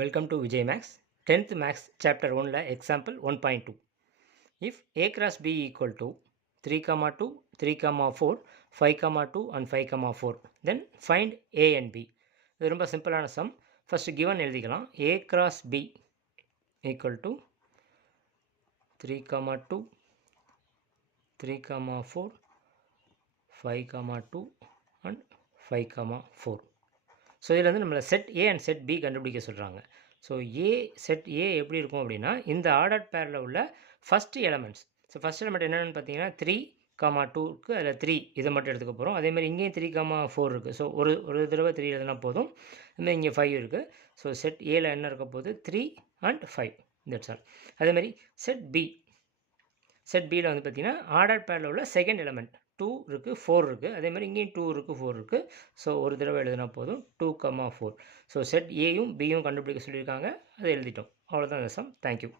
Welcome to Vijay Max. 10th Max Chapter 1 la example 1.2. If A cross B equal to 3, 2, 3, 4, 5, 2 and 5, 4, then find A and B. இது ரொம்ப சிம்பிளான some. First given எழுதிக்கலாம். A cross B equal to 3, 2, 3, 4, 5, 2 and 5, 4. So இதில் வந்து நம்மளை set A and set B கண்டுபிடிக்க சொல்கிறாங்க. So set ஏ எப்படி இருக்கும் அப்படின்னா, இந்த ஆர்டர் பேரில் உள்ள first elements. So first element என்னென்னு பார்த்தீங்கன்னா 3, 2 இருக்குது. அதில் 3 இதை மட்டும் எடுத்துக்க போகிறோம். அதேமாதிரி இங்கேயும் 3, 4 இருக்குது. ஸோ ஒரு தடவை 3 எழுதினா போதும். இன்னும் இங்கே 5 இருக்குது. ஸோ செட் ஏல என்ன இருக்க போகுது 3 and 5. That's all. அதேமாதிரி செட் பியில் வந்து பார்த்தீங்கன்னா ஆர்டர் பேரில் உள்ள செகண்ட் எலமெண்ட் 2 இருக்குது, 4 இருக்குது. அதே மாதிரி இங்கேயும் 2 இருக்குது, 4 இருக்குது. ஸோ ஒரு தடவை எழுதினா போதும் 2, 4. ஸோ செட் ஏயும் பியும் கண்டுபிடிக்க சொல்லியிருக்காங்க. அதை எழுதிட்டோம். அவ்வளோதான் இந்த சம். தேங்க்யூ.